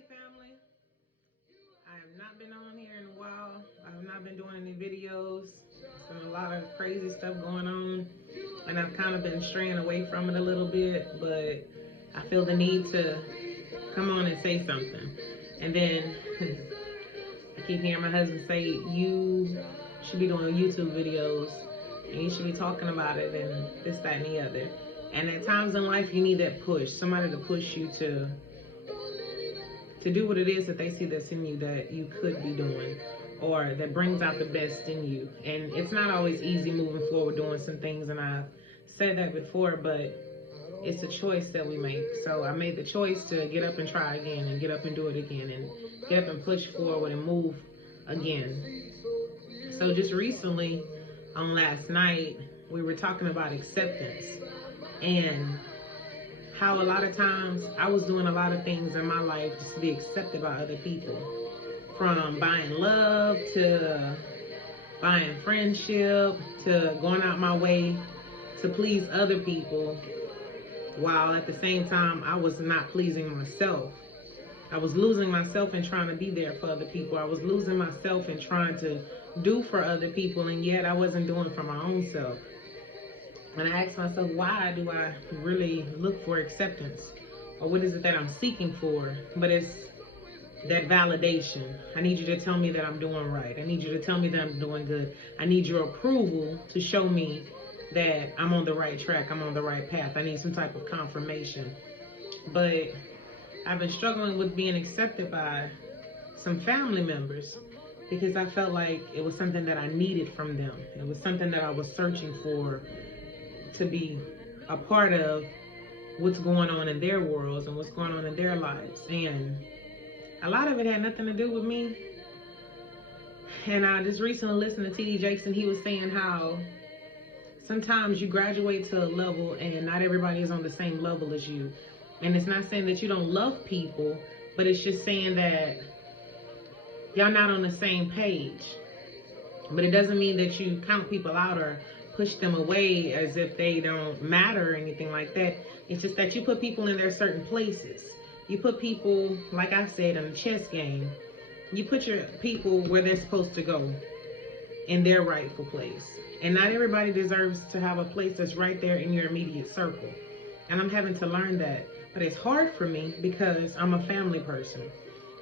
Hey family, I have not been on here in a while. I have not been doing any videos. There's been a lot of crazy stuff going on and I've kind of been straying away from it a little bit, but I feel the need to come on and say something. And then I keep hearing my husband say, you should be doing YouTube videos and you should be talking about it and this, that, and the other. And at times in life, you need that push, somebody to push you to do what it is that they see that's in you that you could be doing, or that brings out the best in you. And it's not always easy moving forward doing some things, and I've said that before, but it's a choice that we make. So I made the choice to get up and try again, and get up and do it again, and get up and push forward and move again. So just recently, on last night, we were talking about acceptance and how a lot of times I was doing a lot of things in my life just to be accepted by other people. From buying love to buying friendship to going out my way to please other people, while at the same time I was not pleasing myself. I was losing myself in trying to be there for other people. I was losing myself in trying to do for other people, and yet I wasn't doing for my own self. And I asked myself, why do I really look for acceptance? Or what is it that I'm seeking for? But it's that validation. I need you to tell me that I'm doing right. I need you to tell me that I'm doing good. I need your approval to show me that I'm on the right track. I'm on the right path. I need some type of confirmation. But I've been struggling with being accepted by some family members because I felt like it was something that I needed from them. It was something that I was searching for, to be a part of what's going on in their worlds and what's going on in their lives. And a lot of it had nothing to do with me. And I just recently listened to T.D. Jakes, and he was saying how sometimes you graduate to a level and not everybody is on the same level as you. And it's not saying that you don't love people, but it's just saying that y'all not on the same page. But it doesn't mean that you count people out or push them away as if they don't matter or anything like that. It's just that you put people in their certain places. You put people, like I said, in a chess game, you put your people where they're supposed to go, in their rightful place. And not everybody deserves to have a place that's right there in your immediate circle. And I'm having to learn that. But it's hard for me because I'm a family person.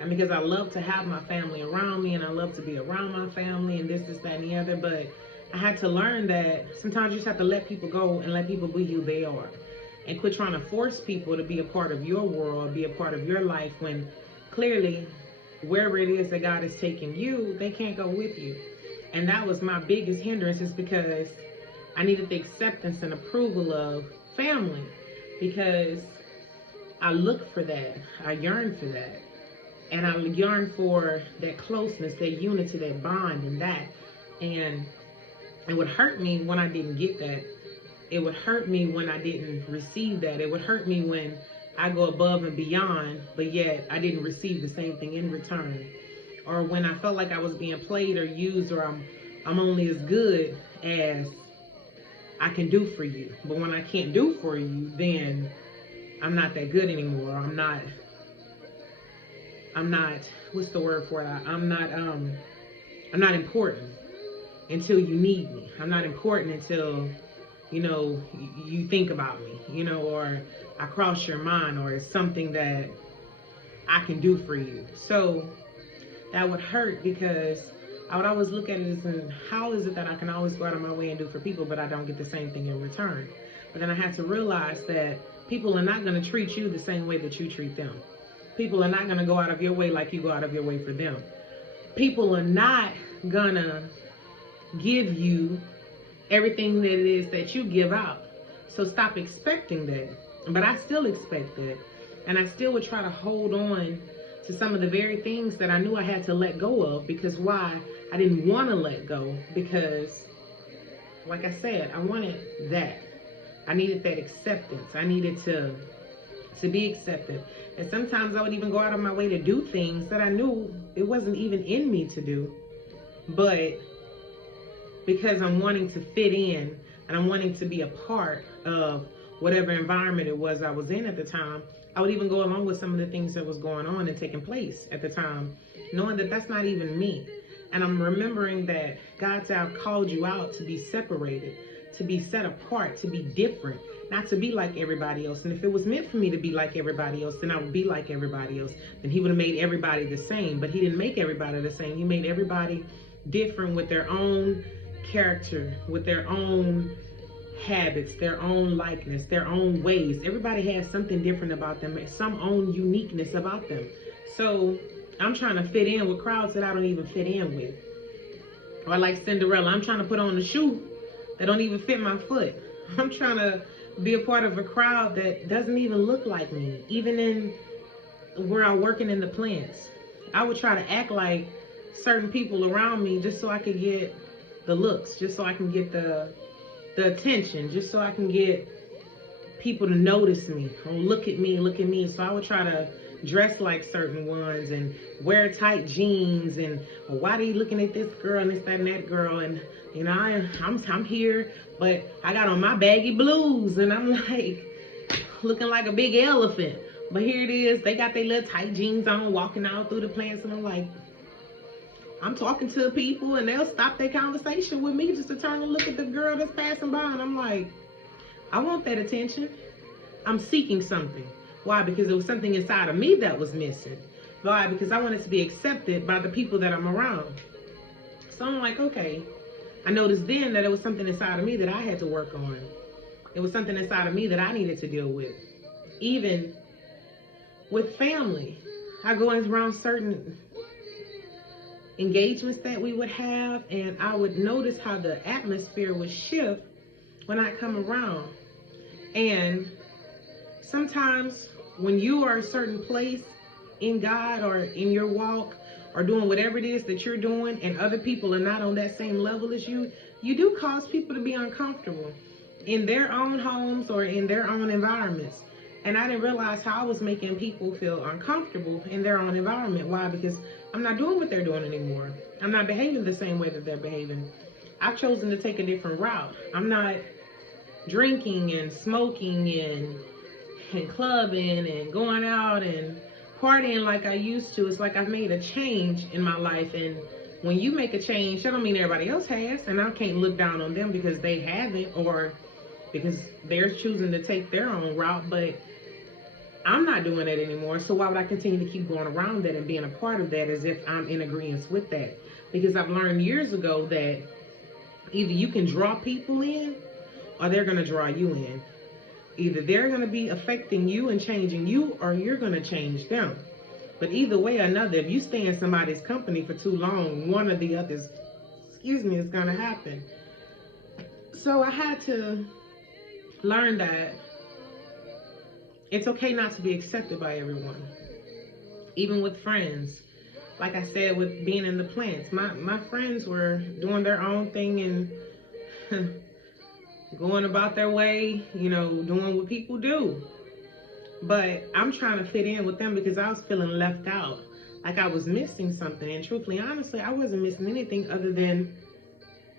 And because I love to have my family around me, and I love to be around my family and this, that, and the other. But I had to learn that sometimes you just have to let people go and let people be who they are. And quit trying to force people to be a part of your world, be a part of your life, when clearly wherever it is that God is taking you, they can't go with you. And that was my biggest hindrance, is because I needed the acceptance and approval of family, because I look for that. I yearn for that. And I yearn for that closeness, that unity, that bond, and that. And it would hurt me when I didn't get that. It would hurt me when I didn't receive that. It would hurt me when I go above and beyond, but yet I didn't receive the same thing in return. Or when I felt like I was being played or used, or I'm only as good as I can do for you. But when I can't do for you, then I'm not that good anymore. I'm not, what's the word for it? I'm not important until you need me. I'm not important until, you think about me, or I cross your mind, or it's something that I can do for you. So that would hurt, because I would always look at it as, how is it that I can always go out of my way and do for people, but I don't get the same thing in return? But then I had to realize that people are not going to treat you the same way that you treat them. People are not going to go out of your way like you go out of your way for them. People are not going to give you everything that it is that you give out. So stop expecting that. But I still expect that. And I still would try to hold on to some of the very things that I knew I had to let go of. Because why? I didn't want to let go. Because, like I said, I wanted that. I needed that acceptance. I needed to be accepted. And sometimes I would even go out of my way to do things that I knew it wasn't even in me to do. But because I'm wanting to fit in, and I'm wanting to be a part of whatever environment it was I was in at the time. I would even go along with some of the things that was going on and taking place at the time, knowing that that's not even me. And I'm remembering that God said, I've called you out to be separated, to be set apart, to be different, not to be like everybody else. And if it was meant for me to be like everybody else, then I would be like everybody else. Then he would have made everybody the same. But he didn't make everybody the same. He made everybody different with their own character, with their own habits, their own likeness, their own ways. Everybody has something different about them, some own uniqueness about them. So I'm trying to fit in with crowds that I don't even fit in with. Or like Cinderella, I'm trying to put on a shoe that don't even fit my foot. I'm trying to be a part of a crowd that doesn't even look like me. Even in where I'm working in the plants, I would try to act like certain people around me just so I could get the looks, just so I can get the attention, just so I can get people to notice me. Oh, look at me, look at me. So I would try to dress like certain ones and wear tight jeans and why are you looking at this girl and this, that, and that girl? And you know, I'm here, but I got on my baggy blues and I'm like looking like a big elephant. But here it is, they got their little tight jeans on, walking out through the plants, and I'm like, I'm talking to people and they'll stop their conversation with me just to turn and look at the girl that's passing by. And I'm like, I want that attention. I'm seeking something. Why? Because there was something inside of me that was missing. Why? Because I wanted to be accepted by the people that I'm around. So I'm like, okay. I noticed then that it was something inside of me that I had to work on. It was something inside of me that I needed to deal with. Even with family. I go around certain engagements that we would have, and I would notice how the atmosphere would shift when I come around. And sometimes when you are a certain place in God or in your walk or doing whatever it is that you're doing and other people are not on that same level as you, you do cause people to be uncomfortable in their own homes or in their own environments. And I didn't realize how I was making people feel uncomfortable in their own environment. Why? Because I'm not doing what they're doing anymore. I'm not behaving the same way that they're behaving. I've chosen to take a different route. I'm not drinking and smoking and clubbing and going out and partying like I used to. It's like I've made a change in my life. And when you make a change, that don't mean everybody else has. And I can't look down on them because they haven't or because they're choosing to take their own route. But I'm not doing that anymore. So why would I continue to keep going around that and being a part of that as if I'm in agreement with that? Because I've learned years ago that either you can draw people in or they're going to draw you in. Either they're going to be affecting you and changing you or you're going to change them. But either way or another, if you stay in somebody's company for too long, one or the other, is going to happen. So I had to learn that it's okay not to be accepted by everyone, even with friends. Like I said, with being in the plants, my friends were doing their own thing and going about their way, you know, doing what people do. But I'm trying to fit in with them because I was feeling left out, like I was missing something. And truthfully, honestly, I wasn't missing anything other than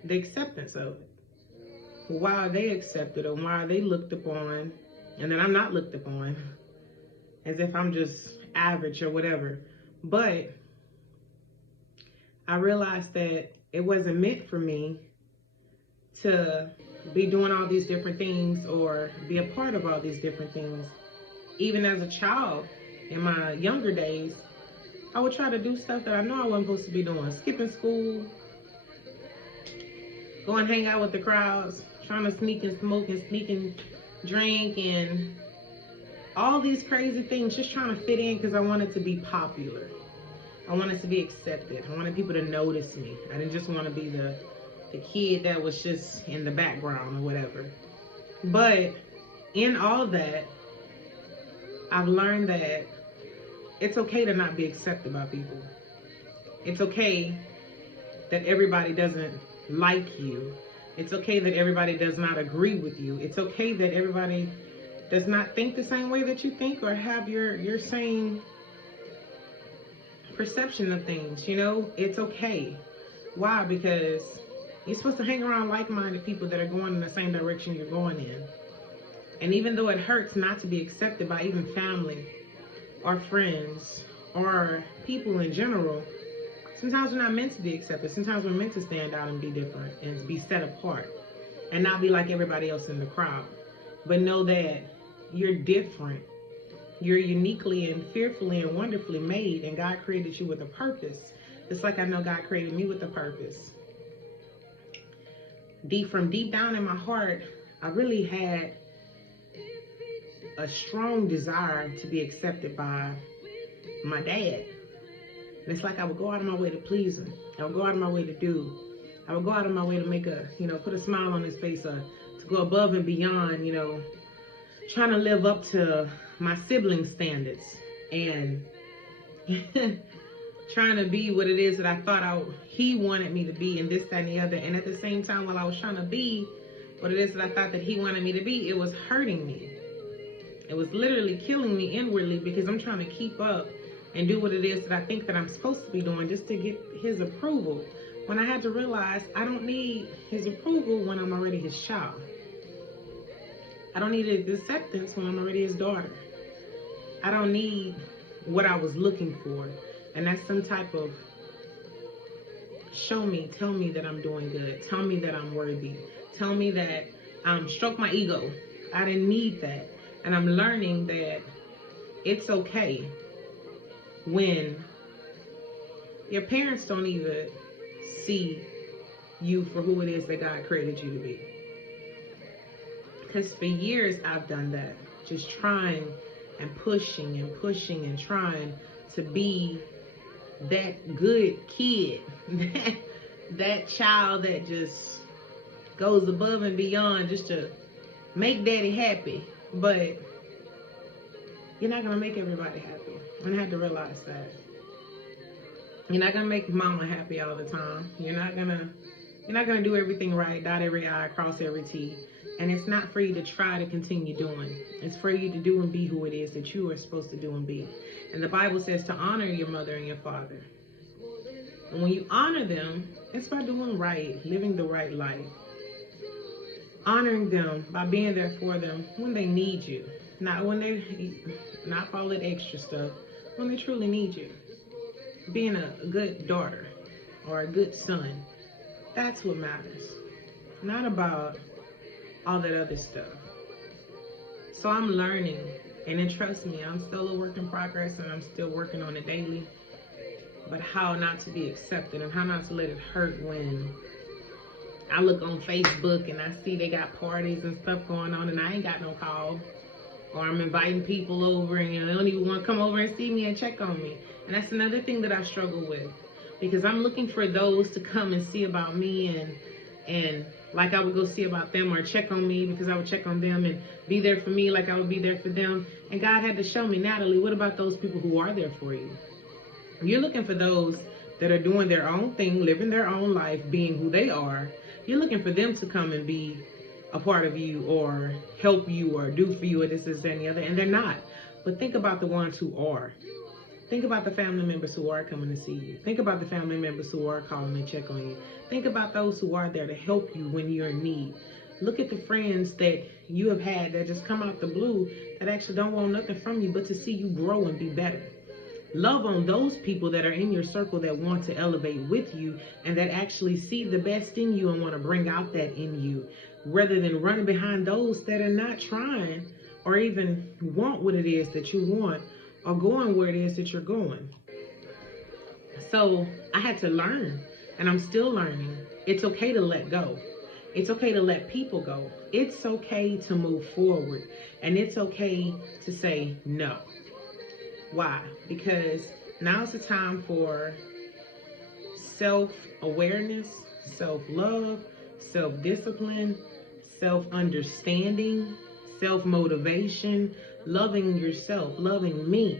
the acceptance of it. Why are they accepted or why are they looked upon? And then I'm not looked upon as if I'm just average or whatever. But I realized that it wasn't meant for me to be doing all these different things or be a part of all these different things. Even as a child, in my younger days, I would try to do stuff that I know I wasn't supposed to be doing. Skipping school, go and hang out with the crowds, trying to sneak and smoke and sneak and drink and all these crazy things, just trying to fit in because I wanted to be popular. I wanted to be accepted. I wanted people to notice me. I didn't just want to be the kid that was just in the background or whatever. But in all that, I've learned that it's okay to not be accepted by people. It's okay that everybody doesn't like you. It's okay that everybody does not agree with you. It's okay that everybody does not think the same way that you think or have your same perception of things, you know? It's okay. Why? Because you're supposed to hang around like-minded people that are going in the same direction you're going in. And even though it hurts not to be accepted by even family or friends or people in general, sometimes we're not meant to be accepted. Sometimes we're meant to stand out and be different and be set apart and not be like everybody else in the crowd. But know that you're different. You're uniquely and fearfully and wonderfully made, and God created you with a purpose. Just like I know God created me with a purpose. From deep down in my heart, I really had a strong desire to be accepted by my dad. And it's like I would go out of my way to please him. I would go out of my way to do. I would go out of my way to make put a smile on his face, to go above and beyond, trying to live up to my siblings' standards and trying to be what it is that I thought he wanted me to be, and this, that, and the other. And at the same time, while I was trying to be what it is that I thought that he wanted me to be, it was hurting me. It was literally killing me inwardly, because I'm trying to keep up and do what it is that I think that I'm supposed to be doing just to get his approval, when I had to realize I don't need his approval when I'm already his child. I don't need his acceptance when I'm already his daughter. I don't need what I was looking for, and that's some type of tell me that I'm doing good, tell me that I'm worthy, tell me that stroke my ego. I didn't need that. And I'm learning that it's okay when your parents don't even see you for who it is that God created you to be. Because for years I've done that, just trying and pushing and trying to be that good kid, that child that just goes above and beyond just to make daddy happy. But you're not going to make everybody happy. And I had to realize that. You're not going to make mama happy all the time. You're not going to do everything right, dot every I, cross every T. And it's not for you to try to continue doing. It's for you to do and be who it is that you are supposed to do and be. And the Bible says to honor your mother and your father. And when you honor them, it's by doing right, living the right life. Honoring them by being there for them when they need you. Not for all that extra stuff, when they truly need you. Being a good daughter or a good son, that's what matters. Not about all that other stuff. So I'm learning, and then trust me, I'm still a work in progress, and I'm still working on it daily. But how not to be accepted and how not to let it hurt when I look on Facebook and I see they got parties and stuff going on and I ain't got no call. Or I'm inviting people over and they don't even want to come over and see me and check on me. And that's another thing that I struggle with. Because I'm looking for those to come and see about me and like I would go see about them, or check on me because I would check on them, and be there for me like I would be there for them. And God had to show me, Natalie, what about those people who are there for you? You're looking for those that are doing their own thing, living their own life, being who they are. You're looking for them to come and be a part of you or help you or do for you or this, and the other, and they're not. But think about the ones who are. Think about the family members who are coming to see you. Think about the family members who are calling to check on you. Think about those who are there to help you when you're in need. Look at the friends that you have had that just come out the blue that actually don't want nothing from you but to see you grow and be better. Love on those people that are in your circle that want to elevate with you and that actually see the best in you and want to bring out that in you, rather than running behind those that are not trying or even want what it is that you want or going where it is that you're going. So I had to learn, and I'm still learning. It's okay to let go. It's okay to let people go. It's okay to move forward, and it's okay to say no. Why? Because now's the time for self-awareness, self-love, self-discipline, self-understanding, self-motivation, loving yourself, loving me,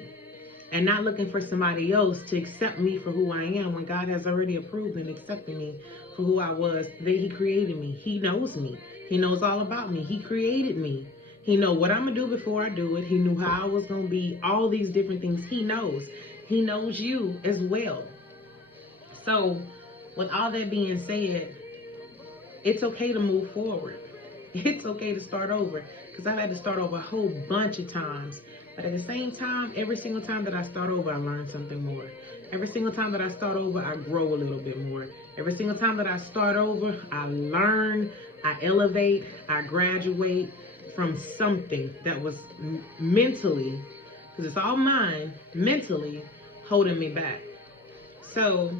and not looking for somebody else to accept me for who I am when God has already approved and accepted me for who I was, that He created me. He knows me. He knows all about me. He created me. He knows what I'm going to do before I do it. He knew how I was going to be, all these different things. He knows. He knows you as well. So with all that being said, it's okay to move forward. It's okay to start over. because I've had to start over a whole bunch of times. But at the same time, every single time that I start over, I learn something more. Every single time that I start over, I grow a little bit more. Every single time that I start over, I learn, I elevate, I graduate from something that was mentally, because it's all mine, mentally holding me back. So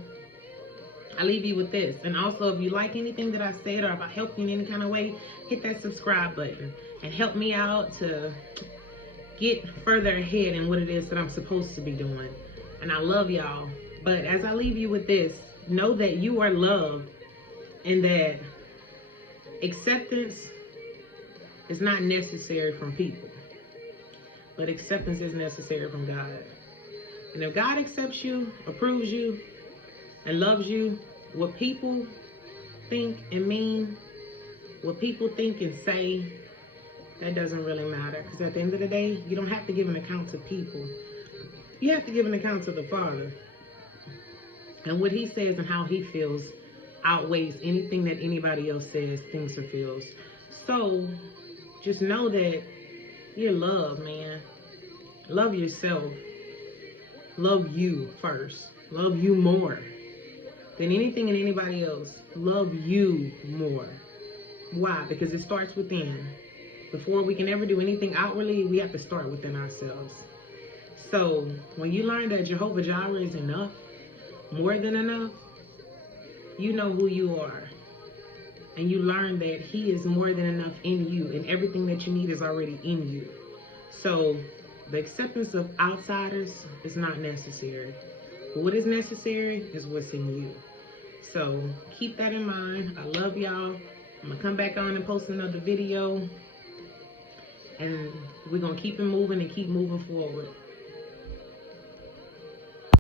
I leave you with this. And also, if you like anything that I said, or if I helped you in any kind of way, hit that subscribe button and help me out to get further ahead in what it is that I'm supposed to be doing. And I love y'all. But as I leave you with this, know that you are loved, and that acceptance is not necessary from people, but acceptance is necessary from God. And if God accepts you, approves you, and loves you, what people think and mean, what people think and say, that doesn't really matter. Because at the end of the day, you don't have to give an account to people. You have to give an account to the Father. And what he says and how he feels outweighs anything that anybody else says, thinks, or feels. So just know that you're loved, man. Love yourself. Love you first. Love you more than anything and anybody else. Love you more. Why? Because it starts within. Before we can ever do anything outwardly, we have to start within ourselves. So when you learn that Jehovah Jireh is enough, more than enough, you know who you are. And you learn that he is more than enough in you, and everything that you need is already in you. So the acceptance of outsiders is not necessary. But what is necessary is what's in you. So keep that in mind. I love y'all. I'm going to come back on and post another video. And we're going to keep it moving and keep moving forward.